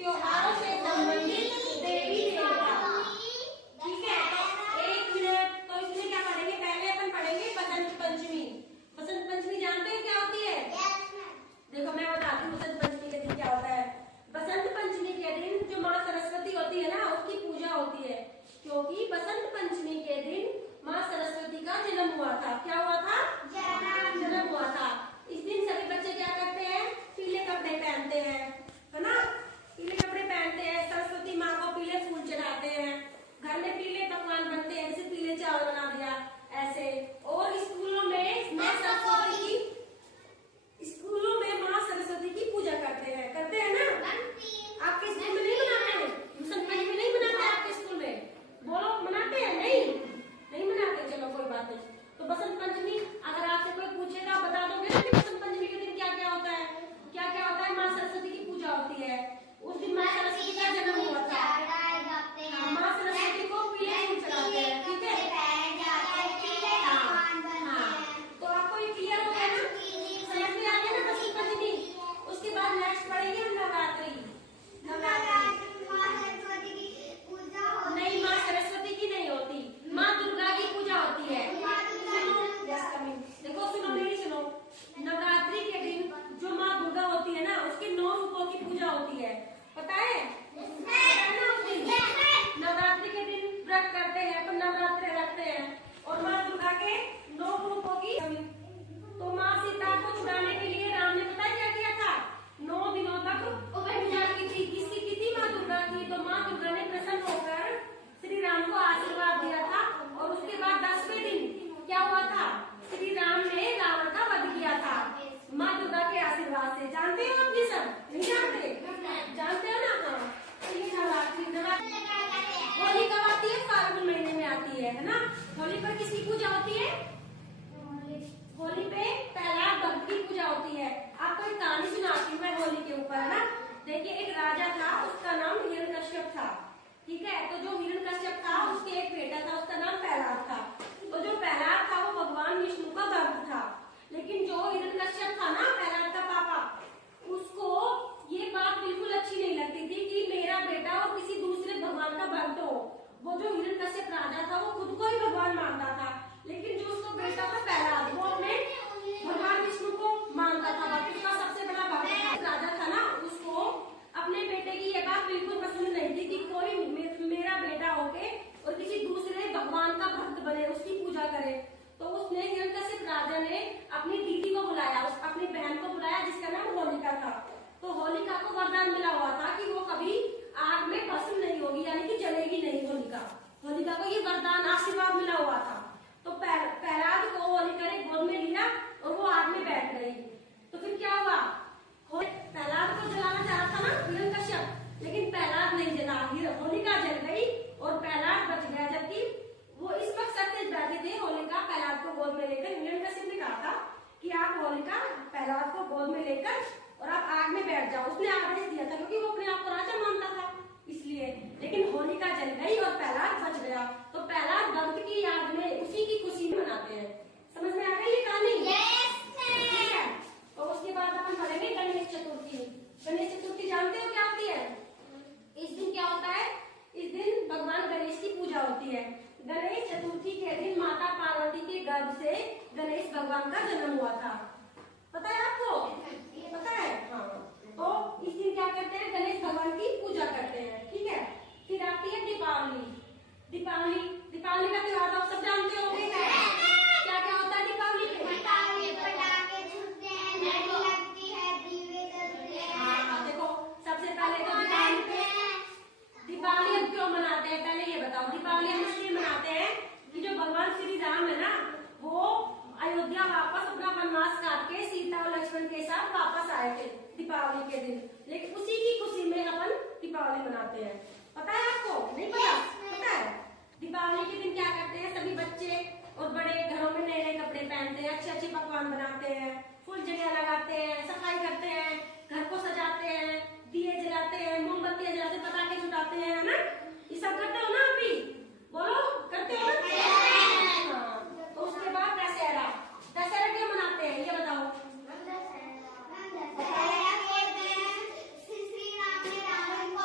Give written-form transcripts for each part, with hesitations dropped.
त्योहारों से संबंधित देवी देवता। ठीक है, तो 1 मिनट। तो इसमें क्या पढ़ेंगे? पहले अपन पढ़ेंगे बसंत पंचमी। बसंत पंचमी जानते हैं क्या होती है? देखो मैं बताती हूँ बसंत पंचमी के दिन क्या होता है। बसंत पंचमी के दिन जो माँ सरस्वती होती है ना, उसकी पूजा होती है, क्योंकि बसंत पंचमी के दिन माँ सरस्वती का जन्म हुआ था। क्या हुआ था? जन्म हुआ था। इस दिन सभी बच्चे क्या करते हैं? पीले कपड़े पहनते हैं, है ना? पीले कपड़े पहनते हैं, सरस्वती माँ को पीले फूल चढ़ाते हैं, घर में पीले पकवान बनते हैं, जैसे पीले चावल बना दिया ऐसे। और स्कूलों में माँ सरस्वती की पूजा करते हैं ना? आपके स्कूल में नहीं मनाते हैं? बसंत पंचमी नहीं मनाते आपके स्कूल में? बोलो, मनाते हैं? नहीं मनाते। चलो कोई बात नहीं। तो बसंत पंचमी अगर आपसे कोई पूछेगा, बता दोगे ना कि बसंत पंचमी के दिन क्या क्या होता है? क्या क्या होता है? माँ सरस्वती की पूजा होती है। उस दिन माँ सरस्वती का जन्म हुआ था। माँ सरस्वती को पीले फूल चढ़ाते हैं। ठीक है, तो आपको ये क्लियर हो गया ना? समझ में आ गया ना बसंत पंचमी? उसके बाद नेक्स्ट पढ़ेंगे हम नवरात्रि। नहीं, माँ सरस्वती की नहीं होती, माँ दुर्गा की पूजा होती है। देखो सुनो, मेरी सुनो। नवरात्रि के दिन जो माँ दुर्गा होती है ना, उसके 9 रूपों की पूजा होती है। पता है ना? उस दिन नवरात्रि के दिन व्रत करते हैं, तो नवरात्रि रखते हैं, और माँ दुर्गा के 9 रूपों की। तो माँ सीता को छुड़ाने के लिए राम ने पता क्या किया था? 9 दिनों तक पूजा की थी। किसकी की थी? माँ दुर्गा की। तो माँ दुर्गा ने प्रसन्न होकर श्री राम को आशीर्वाद दिया था, और उसके बाद 10वें दिन क्या हुआ था? श्री राम ने रावण का वध किया था माँ दुर्गा के आशीर्वाद से। जानते हो आप ये सब? नहीं जानते हो ना? हाँ, तो ये नवरात्रि। होली कब आती है? फाल्गुन महीने में आती है ना? होली पर किसकी पूजा होती है? होली पे प्रहलाद भक्त की पूजा होती है। आपको एक कहानी सुनाती हूँ मैं होली के ऊपर, है ना? देखिए, एक राजा था, उसका नाम हिरण्यकश्यप था। ठीक है, तो जो हिरण्यकश्यप था, उसके एक बेटा था, उसका नाम प्रहलाद था। तो जो प्रहलाद था वो भगवान विष्णु का भक्त था। लेकिन जो हिरण्यकश्यप था ना, प्रहलाद का पापा, उसको ये बात बिल्कुल अच्छी नहीं लगती थी कि मेरा बेटा और किसी दूसरे भगवान का भक्त हो। वो जो हिरण्यकश्यप राजा था, वो खुद को ही भगवान मानता था, लेकिन जो उसका बेटा था प्रहलाद, वो अपने भगवान विष्णु को मानता था, उसका सबसे बड़ा भक्त राजा था ना। उसको अपने बेटे की ये बात बिल्कुल पसंद नहीं थी कि कोई मेरा बेटा होके और किसी दूसरे भगवान का भक्त बने, उसकी पूजा करे। तो उसने हिरण्यकश्यप राजा ने अपनी दीदी को बुलाया, अपनी बहन को बुलाया, जिसका नाम होलिका था। तो होलिका को वरदान मिला हुआ था कि वो कभी आग में भस्म नहीं होगी, यानी कि जलेगी नहीं। होलिका को ये वरदान, आशीर्वाद मिला हुआ था। तो प्रहलाद को होलिका ने गोद में लिया और वो आग में बैठ गई। तो फिर क्या हुआ? प्रहलाद को जलाना चाह रहा था ना हिरण्यकश्यप, लेकिन प्रहलाद नहीं जला, होलिका जल गई और प्रहलाद बच गया। जबकि वो इस मकसद से बैठे थे, होलिका प्रहलाद को गोद में लेकर। हिरण्यकश्यप ने कहा था कि आप होलिका प्रहलाद को गोद में लेकर और आप आग में बैठ जाओ। उसने आदेश दिया था, क्योंकि वो अपने आप को राजा मानता था इसलिए। लेकिन होलिका जल गई और प्रहलाद बच गया। तो प्रहलाद भक्त की याद में, उसी की खुशी में मनाते हैं। समझ में आ गई ये कहानी? ठीक है, तो उसके बाद अपन पढ़ेंगे गणेश चतुर्थी। गणेश चतुर्थी जानते हो क्या होती है? इस दिन क्या होता है? इस दिन भगवान गणेश की पूजा होती है। गणेश चतुर्थी के दिन माता पार्वती के गर्भ से गणेश भगवान का जन्म हुआ था। पता है आपको? पता है? हाँ। तो इस दिन क्या करते हैं? गणेश भगवान की पूजा करते हैं। ठीक है, फिर आती है दीपावली। दीपावली का त्योहार आप सब जानते होंगे। क्या क्या होता है दीपावली पे? पटाखे छूटते हैं, मेहंदी लगती है, दीवे जलते हैं। हाँ, देखो सबसे पहले तो दीपावली हम क्यों मनाते हैं? पहले ये बताओ। दीपावली हम इसलिए मनाते हैं कि जो भगवान श्री राम है ना, वो अयोध्या वापस अपना वनवास काट के सीता और लक्ष्मण के साथ वापस आए थे दीपावली के दिन। लेकिन उसी की खुशी में अपन दीपावली मनाते हैं। पता है आपको? नहीं पता? पता है? दीपावली के दिन क्या करते हैं? सभी बच्चे और बड़े घरों में नए नए कपड़े पहनते हैं, अच्छे अच्छे पकवान बनाते हैं, फुलझड़ियां लगाते हैं, सफाई करते हैं, घर को सजाते हैं, दिए जलाते हैं, मोमबत्तियां जलाते हैं, पटाखे छुटाते हैं, है ना? ये सब करते हो ना? अभी बोलो, करते हो ना? हाँ। तो उसके बाद दशहरा। दशहरा क्यों मनाते हैं ये बताओ? श्री राम ने रावण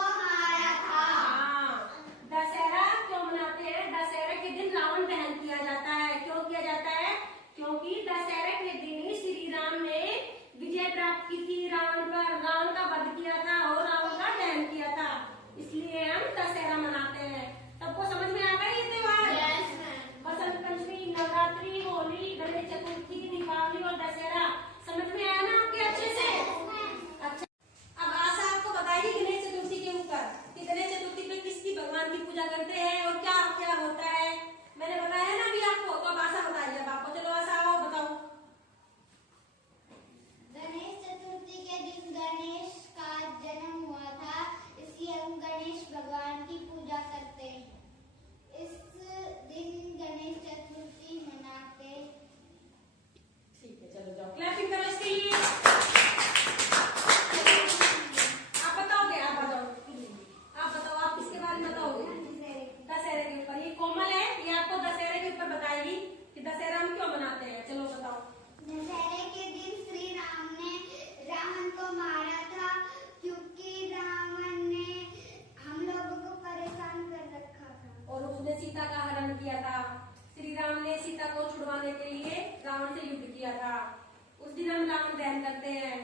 सीता को छुड़वाने के लिए रावण से युद्ध किया था। उस दिन हम रावण दहन करते हैं,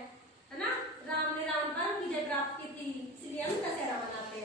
है ना। राम ने रावण पर विजय प्राप्त की थी, इसलिए हम दशहरा मनाते हैं।